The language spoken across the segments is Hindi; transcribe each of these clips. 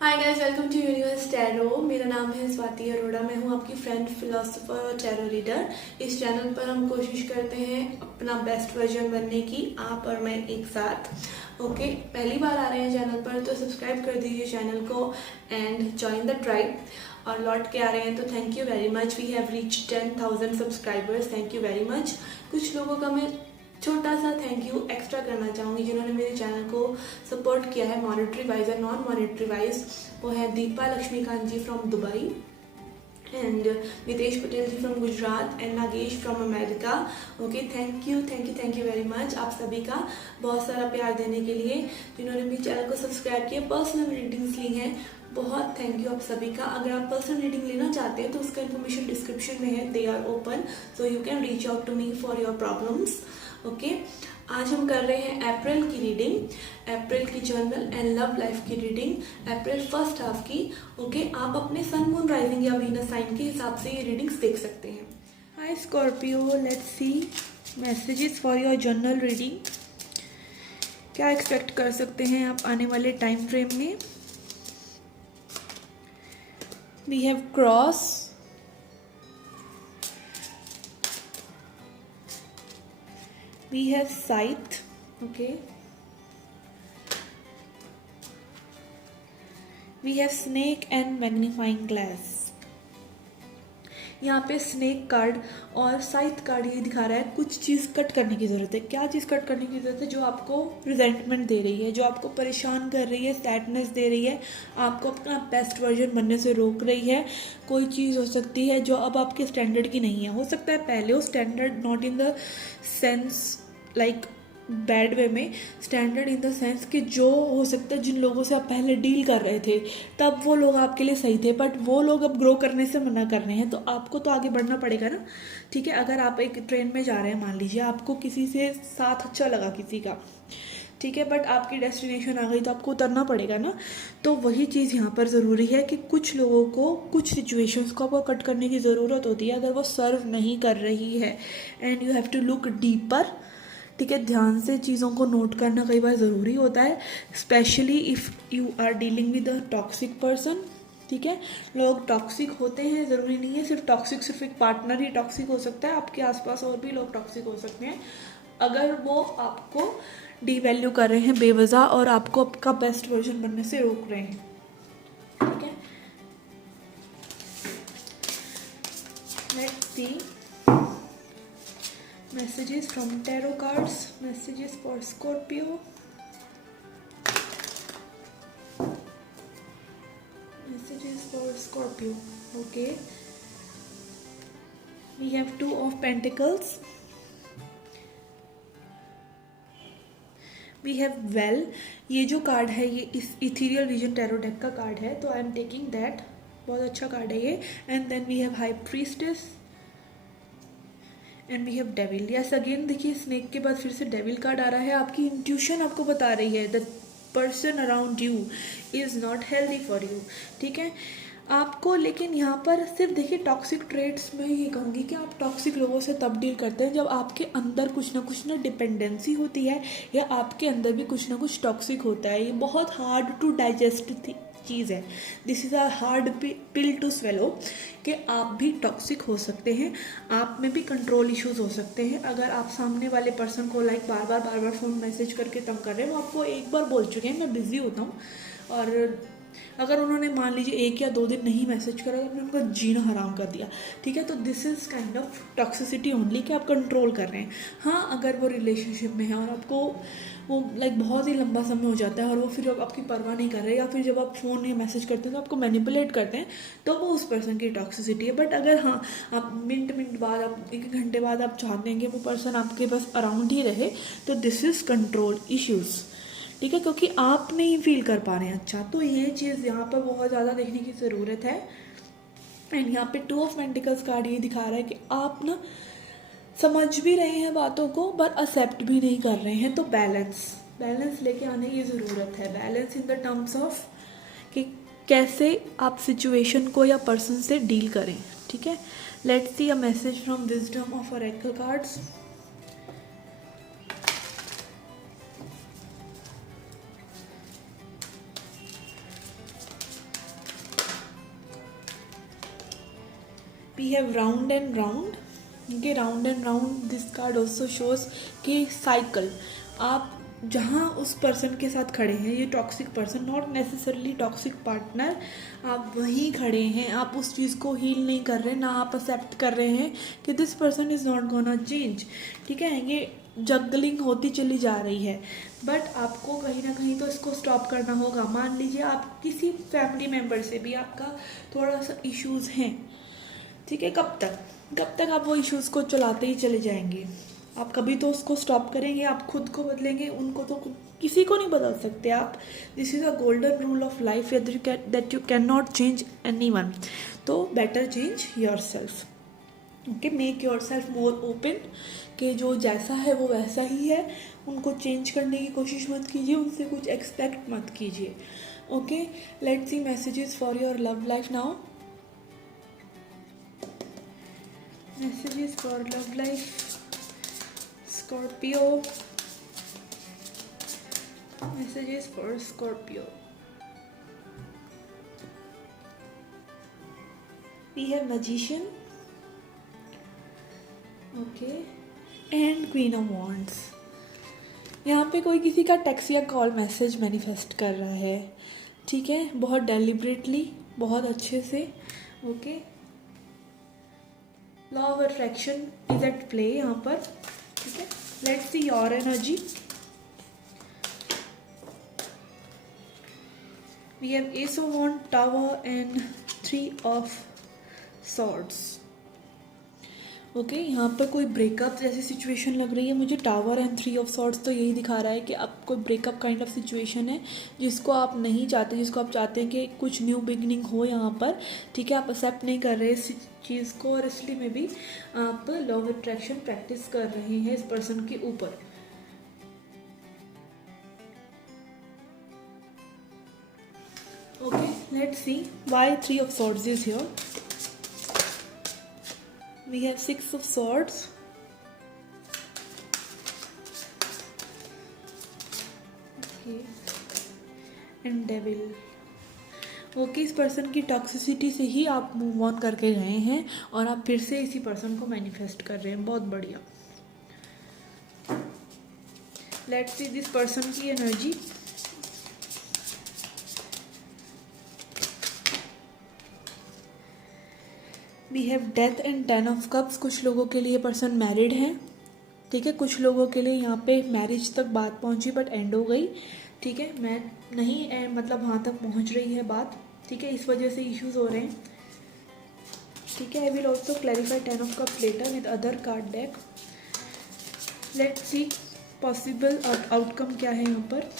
Hi guys, welcome to universe tarot. मेरा नाम है स्वाति अरोड़ा। मैं हूँ आपकी फ्रेंड फिलोसोफर और टैरो रीडर। इस चैनल पर हम कोशिश करते हैं अपना बेस्ट वर्जन बनने की, आप और मैं एक साथ। ओके, पहली बार आ रहे हैं चैनल पर तो सब्सक्राइब कर दीजिए चैनल को एंड जॉइन द ट्राइब। और लौट के आ रहे हैं तो thank you very much. We have reach 10,000 subscribers. Thank you very much. कुछ लोगों का मैं छोटा सा थैंक यू एक्स्ट्रा करना चाहूँगी जिन्होंने मेरे चैनल को सपोर्ट किया है मॉनेटरी वाइज और नॉन मॉनेटरी वाइज। वो है Deepa Lakshmikant ji from Dubai and Nitesh Patel ji from Gujarat and Nagesh from America. Okay, thank you very much आप सभी का बहुत सारा प्यार देने के लिए। जिन्होंने मेरे चैनल को सब्सक्राइब किया, पर्सनल रीडिंग्स ली हैं, बहुत थैंक यू आप सभी का। अगर आप पर्सनल रीडिंग लेना चाहते हैं तो उसका इन्फॉर्मेशन डिस्क्रिप्शन में है। They are open, so you can reach out to me for your problems. Okay, आज हम कर रहे हैं अप्रैल की रीडिंग, अप्रैल की जर्नल एंड लव लाइफ की रीडिंग, अप्रैल फर्स्ट हाफ की। ओके, आप अपने सन मून राइजिंग या वीनस साइन के हिसाब से ये रीडिंग्स देख सकते हैं। Hi Scorpio, let's see messages for your general reading. क्या एक्सपेक्ट कर सकते हैं आप आने वाले टाइम फ्रेम में? We have cross, we have scythe. Okay, we have snake and magnifying glass. यहाँ पे स्नेक कार्ड और साइथ कार्ड ये दिखा रहा है कुछ चीज़ कट करने की ज़रूरत है। क्या चीज़ कट करने की ज़रूरत है? जो आपको रिजेंटमेंट दे रही है, जो आपको परेशान कर रही है, सैडनेस दे रही है, आपको अपना बेस्ट वर्जन बनने से रोक रही है। कोई चीज़ हो सकती है जो अब आपके स्टैंडर्ड की नहीं है। हो सकता है पहले वो standard, not in the sense like bad way में, स्टैंडर्ड इन द सेंस कि जो हो सकता है जिन लोगों से आप पहले डील कर रहे थे तब वो लोग आपके लिए सही थे, बट वो लोग अब ग्रो करने से मना कर रहे हैं, तो आपको तो आगे बढ़ना पड़ेगा ना। ठीक है, अगर आप एक ट्रेन में जा रहे हैं, मान लीजिए आपको किसी से साथ अच्छा लगा किसी का, ठीक है, बट आपकी डेस्टिनेशन आ गई तो आपको उतरना पड़ेगा ना। तो वही चीज़ यहाँ पर ज़रूरी है कि कुछ लोगों को कुछ सिचुएशंस को आपको कट करने की ज़रूरत होती है अगर वो सर्व नहीं कर रही है, and you have to look deeper. ठीक है, ध्यान से चीज़ों को नोट करना कई बार ज़रूरी होता है, specially if you are dealing with a toxic person. ठीक है, लोग टॉक्सिक होते हैं, ज़रूरी नहीं है सिर्फ एक पार्टनर ही टॉक्सिक हो सकता है, आपके आसपास और भी लोग टॉक्सिक हो सकते हैं अगर वो आपको डीवैल्यू कर रहे हैं बेवजह और आपको आपका बेस्ट वर्जन बनने से रोक रहे हैं। ठीक है, let's C messages from tarot cards, messages for Scorpio, messages for Scorpio. Okay, we have two of pentacles, we have well। ये जो कार्ड है ये इस इथीरियल विजन टैरो डेक का कार्ड है, तो आई एम टेकिंग दैट, बहुत अच्छा कार्ड है ये। And then we have high priestess and we have devil. Yes, again देखिए स्नेक के बाद फिर से डेविल कार्ड आ रहा है। आपकी इंट्यूशन आपको बता रही है the person around you is not healthy for you. ठीक है, आपको लेकिन यहाँ पर सिर्फ देखिए टॉक्सिक ट्रेड्स में ये कहूँगी कि आप टॉक्सिक लोगों से तब डील करते हैं जब आपके अंदर कुछ ना डिपेंडेंसी होती है या आपके अंदर भी कुछ ना कुछ टॉक्सिक होता है। ये बहुत हार्ड टू डाइजेस्ट चीज़ है। This is a hard pill to swallow कि आप भी टॉक्सिक हो सकते हैं, आप में भी कंट्रोल इश्यूज हो सकते हैं। अगर आप सामने वाले पर्सन को लाइक बार बार फ़ोन मैसेज करके तंग कर रहे हैं, वो आपको एक बार बोल चुके हैं मैं बिज़ी होता हूँ, और अगर उन्होंने मान लीजिए 1 या 2 दिन नहीं मैसेज करा तो आपने उनका जीना हराम कर दिया। ठीक है, तो this is kind of toxicity only कि आप कंट्रोल कर रहे हैं। हाँ, अगर वो रिलेशनशिप में है और आपको वो लाइक बहुत ही लंबा समय हो जाता है और वो फिर आपकी परवाह नहीं कर रहे, या फिर जब आप फ़ोन या मैसेज करते हैं तो आपको मैनिपुलेट करते हैं, तो वो उस पर्सन की टॉक्सिसिटी है। बट अगर हाँ, आप मिनट बाद, आप 1 घंटे बाद आप चाहते हैं कि वो पर्सन आपके पास अराउंड ही रहे, तो दिस इज़ कंट्रोल इश्यूज़। ठीक है, क्योंकि आप नहीं फील कर पा रहे हैं अच्छा, तो ये चीज़ यहाँ पर बहुत ज़्यादा देखने की ज़रूरत है। एंड यहाँ पे 2 ऑफ पेंटिकल्स कार्ड ये दिखा रहा है कि आप ना समझ भी रहे हैं बातों को बट एक्सेप्ट भी नहीं कर रहे हैं, तो बैलेंस लेके आने की ज़रूरत है। Balance in the terms of कि कैसे आप सिचुएशन को या पर्सन से डील करें। ठीक है, let's see a message from wisdom of oracle cards. We have round and round. Okay, round and round, this card also shows कि साइकिल. आप जहाँ उस पर्सन के साथ खड़े हैं, ये toxic person, not necessarily toxic partner, आप वहीं खड़े हैं, आप उस चीज़ को हील नहीं कर रहे, ना आप एक्सेप्ट कर रहे हैं कि this person is not gonna change. ठीक है, ये जगलिंग होती चली जा रही है, बट आपको कहीं ना कहीं तो इसको स्टॉप करना होगा. मान लीजिए आप किसी फैमिली मेम्बर से भी आपका थोड़ा सा इश्यूज़ हैं, ठीक है, कब तक आप वो इश्यूज़ को चलाते ही चले जाएंगे. आप कभी तो उसको स्टॉप करेंगे, आप खुद को बदलेंगे, उनको तो किसी को नहीं बदल सकते आप. This is a golden rule of life that you can not change anyone. तो better change yourself. Okay, make yourself more open, कि जो जैसा है वो वैसा ही है, उनको चेंज करने की कोशिश मत कीजिए, उनसे कुछ एक्सपेक्ट मत कीजिए. Okay, let's see messages for your love life now. Messages for love life, Scorpio. Messages for Scorpio. We have Magician. Okay. And Queen of Wands. यहाँ पे कोई किसी का टेक्स्ट या कॉल मैसेज मैनिफेस्ट कर रहा है. ठीक है, बहुत डेलिब्रेटली, बहुत अच्छे से. Okay, law of attraction is at play यहाँ पर. ठीक है, let's see your energy. We have ace of wand, tower and 3 of swords. Okay, यहाँ पर कोई ब्रेकअप जैसी सिचुएशन लग रही है मुझे. टावर एंड 3 ऑफ सॉर्ड्स तो यही दिखा रहा है कि अब कोई ब्रेकअप काइंड ऑफ सिचुएशन है जिसको आप नहीं चाहते, जिसको आप चाहते हैं कि कुछ न्यू बिगनिंग हो यहाँ पर. ठीक है, आप एक्सेप्ट नहीं कर रहे इस चीज़ को, और इसलिए में भी आप लॉ ऑफ अट्रैक्शन प्रैक्टिस कर रहे हैं इस पर्सन के ऊपर. Okay, let's see why 3 of swords is here. We have 6 of swords. Okay. And devil. Okay, इस पर्सन की टॉक्सिसिटी से ही आप मूव ऑन करके गए हैं और आप फिर से इसी पर्सन को मैनिफेस्ट कर रहे हैं. बहुत बढ़िया. लेट्स सी दिस पर्सन की energy. We have death and 10 of cups. कुछ लोगों के लिए पर्सन मैरिड हैं. ठीक है, कुछ लोगों के लिए यहाँ पे मैरिज तक बात पहुँची बट एंड हो गई. ठीक है, मैं नहीं मतलब वहाँ तक पहुँच रही है बात. ठीक है, इस वजह से इश्यूज हो रहे हैं. ठीक है, I will also clarify 10 of cups later with other card deck. Let's see possible outcome क्या है यहाँ पर.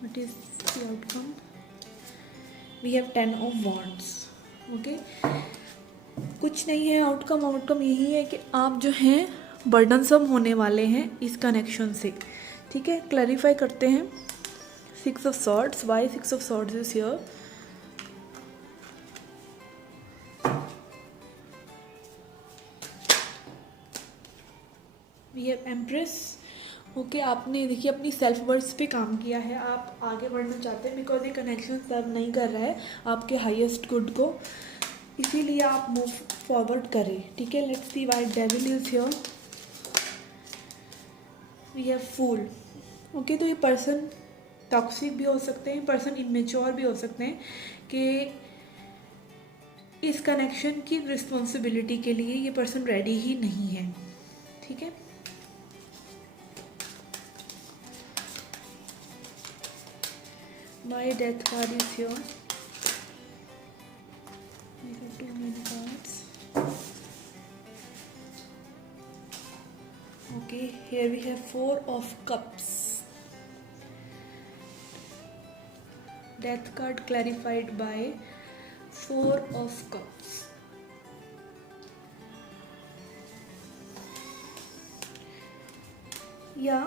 What is the outcome. We have 10 of wands. Okay, कुछ नहीं है आउटकम यही है कि आप जो हैं बर्डनसम होने वाले हैं इस कनेक्शन से. ठीक है, क्लैरिफाई करते हैं. 6 of swords. Why 6 of swords is here. We have empress. Okay, आपने देखिए अपनी सेल्फ वर्थ पे काम किया है, आप आगे बढ़ना चाहते हैं बिकॉज ये कनेक्शन सर्व नहीं कर रहा है आपके हाईएस्ट गुड को, इसीलिए आप मूव फॉरवर्ड करें. ठीक है, let's see why devil is here. We have fool. Okay, तो ये पर्सन टॉक्सिक भी हो सकते हैं, पर्सन इमेच्योर भी हो सकते हैं कि इस कनेक्शन की रिस्पॉन्सिबिलिटी के लिए ये पर्सन रेडी ही नहीं है. ठीक है, my death card is here. We have 2 main cards. Okay, here we have 4 of cups. Death card clarified by 4 of cups. या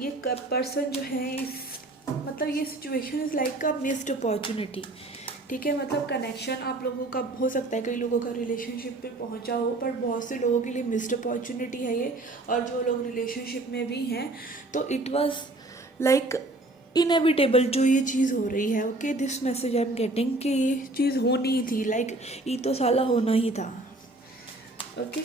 ये पर्सन जो है इस मतलब ये situation is like a missed opportunity. ठीक है, मतलब कनेक्शन आप लोगों का हो सकता है, कई लोगों का रिलेशनशिप पे पहुंचा हो, पर बहुत से लोगों के लिए मिस्ड अपॉर्चुनिटी है ये. और जो लोग रिलेशनशिप में भी हैं तो इट वाज लाइक इनएविटेबल जो ये चीज़ हो रही है, okay, this message I am getting कि ये चीज़ होनी ही थी, लाइक ये तो साला होना ही था, okay.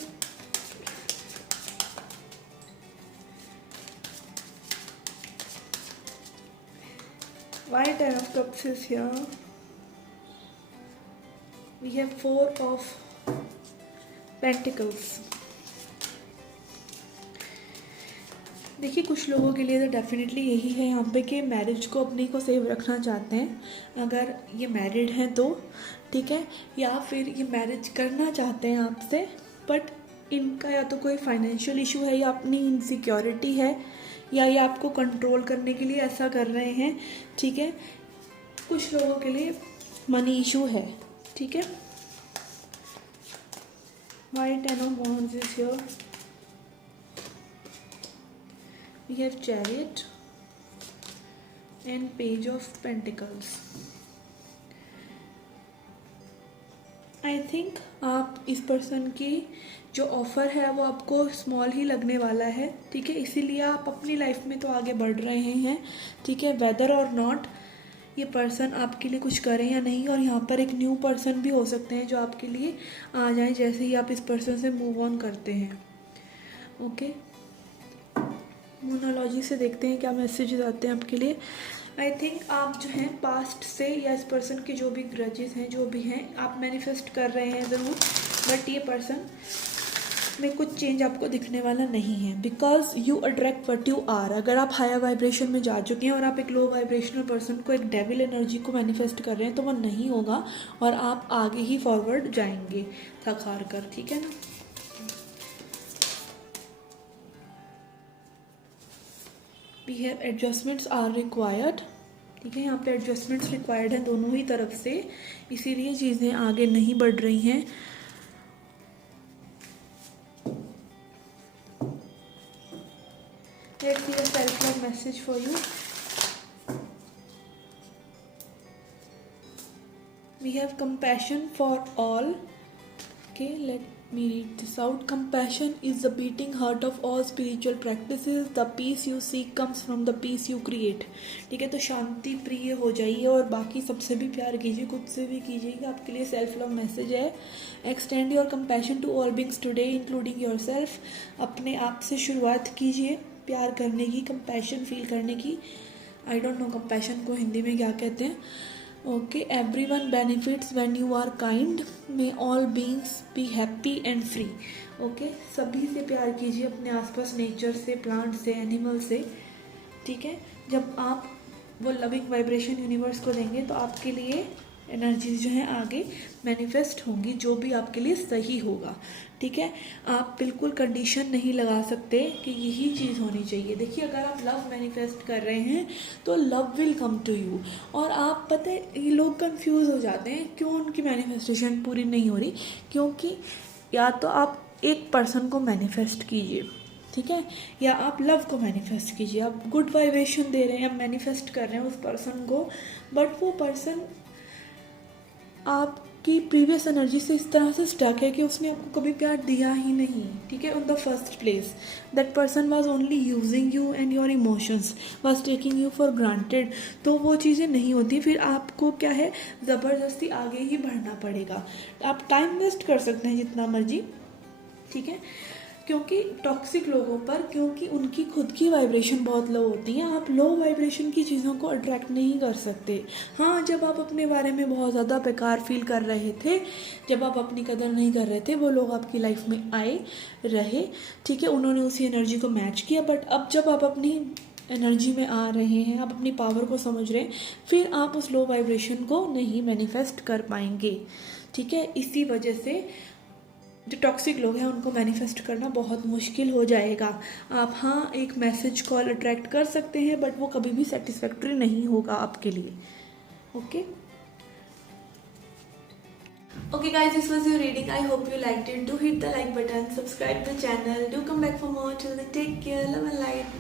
Why 10 of Cups is here? We have 4 of Pentacles. देखिए कुछ लोगों के लिए तो डेफिनेटली यही है यहाँ पे कि मैरिज को अपनी को सेव रखना चाहते हैं, अगर ये मैरिड हैं तो, ठीक है, या फिर ये मैरिज करना चाहते हैं आपसे, बट इनका या तो कोई फाइनेंशियल इशू है या अपनी इनसिक्योरिटी है, या ये आपको कंट्रोल करने के लिए ऐसा कर रहे हैं, ठीक है। कुछ लोगों के लिए मनी इशू है, ठीक है। Why 10 of Wands is here? We have Chariot and Page of Pentacles. I think आप इस पर्सन की जो ऑफ़र है वो आपको स्मॉल ही लगने वाला है, ठीक है, इसीलिए आप अपनी लाइफ में तो आगे बढ़ रहे हैं, ठीक है, वेदर और नॉट ये पर्सन आपके लिए कुछ करें या नहीं। और यहाँ पर एक न्यू पर्सन भी हो सकते हैं जो आपके लिए आ जाएं जैसे ही आप इस पर्सन से मूव ऑन करते हैं, ओके। मोनोलॉजी से देखते हैं क्या मैसेजेस आते हैं आपके लिए। आई थिंक आप जो हैं पास्ट से या इस पर्सन के जो भी ग्रजेस हैं जो भी हैं आप मैनिफेस्ट कर रहे हैं ज़रूर, बट ये पर्सन में कुछ चेंज आपको दिखने वाला नहीं है, because you attract what you are. अगर आप हायर वाइब्रेशन में जा चुके हैं और आप एक लो वाइब्रेशनल पर्सन को, एक डेविल एनर्जी को मैनिफेस्ट कर रहे हैं, तो वो नहीं होगा और आप आगे ही फॉरवर्ड जाएंगे थक हार कर, ठीक है ना। We have adjustments are required, ठीक है, यहाँ पे एडजस्टमेंट्स रिक्वायर्ड हैं दोनों ही तरफ से, इसीलिए चीज़ें आगे नहीं बढ़ रही हैं। Let's see a self-love message for you. We have compassion for all. Okay, let me read this out. Compassion is the beating heart of all spiritual practices. The peace you seek comes from the peace you create. ठीक है, तो शांति प्रिय हो जाइए और बाकी सबसे भी प्यार कीजिए, खुद से भी कीजिएगा। आपके लिए सेल्फ लव मैसेज है। Extend your compassion to all beings today including yourself. अपने आप से शुरुआत कीजिए प्यार करने की, कंपैशन फील करने की। आई डोंट नो कंपैशन को हिंदी में क्या कहते हैं, okay. Everyone benefits when you are kind, may all beings be happy and free, okay. सभी से प्यार कीजिए, अपने आसपास नेचर से, प्लांट से, एनिमल से, ठीक है। जब आप वो लविंग वाइब्रेशन यूनिवर्स को देंगे तो आपके लिए एनर्जीज जो हैं आगे मैनिफेस्ट होंगी, जो भी आपके लिए सही होगा, ठीक है। आप बिल्कुल कंडीशन नहीं लगा सकते कि यही चीज़ होनी चाहिए। देखिए अगर आप लव मैनिफेस्ट कर रहे हैं तो love will come to you. और आप पता है ये लोग कंफ्यूज हो जाते हैं क्यों उनकी मैनिफेस्टेशन पूरी नहीं हो रही, क्योंकि या तो आप एक पर्सन को मैनिफेस्ट कीजिए, ठीक है, या आप लव को मैनिफेस्ट कीजिए। आप गुड वाइब्रेशन दे रहे हैं, आप मैनिफेस्ट कर रहे हैं उस पर्सन को, बट वो पर्सन आपकी प्रीवियस एनर्जी से इस तरह से स्टक है कि उसने आपको कभी प्यार दिया ही नहीं, ठीक है। In the first place that person was only using you and your emotions, was taking you for granted. तो वो चीज़ें नहीं होती, फिर आपको क्या है ज़बरदस्ती आगे ही बढ़ना पड़ेगा। आप टाइम वेस्ट कर सकते हैं जितना मर्जी, ठीक है, क्योंकि टॉक्सिक लोगों पर, क्योंकि उनकी खुद की वाइब्रेशन बहुत लो होती है। आप लो वाइब्रेशन की चीज़ों को अट्रैक्ट नहीं कर सकते। हाँ, जब आप अपने बारे में बहुत ज़्यादा बेकार फील कर रहे थे, जब आप अपनी कदर नहीं कर रहे थे, वो लोग आपकी लाइफ में आए रहे, ठीक है, उन्होंने उसी एनर्जी को मैच किया। बट अब जब आप अपनी एनर्जी में आ रहे हैं, आप अपनी पावर को समझ रहे हैं, फिर आप उस लो वाइब्रेशन को नहीं मैनिफेस्ट कर पाएंगे, ठीक है। इसी वजह से जो टॉक्सिक लोग हैं उनको मैनिफेस्ट करना बहुत मुश्किल हो जाएगा। आप हाँ एक मैसेज कॉल अट्रैक्ट कर सकते हैं, बट वो कभी भी सेटिस्फैक्टरी नहीं होगा आपके लिए, okay. Okay guys, this was your reading. I hope you liked it. Do hit the like button, subscribe the channel, do come back for more. Till then, take care, love and light.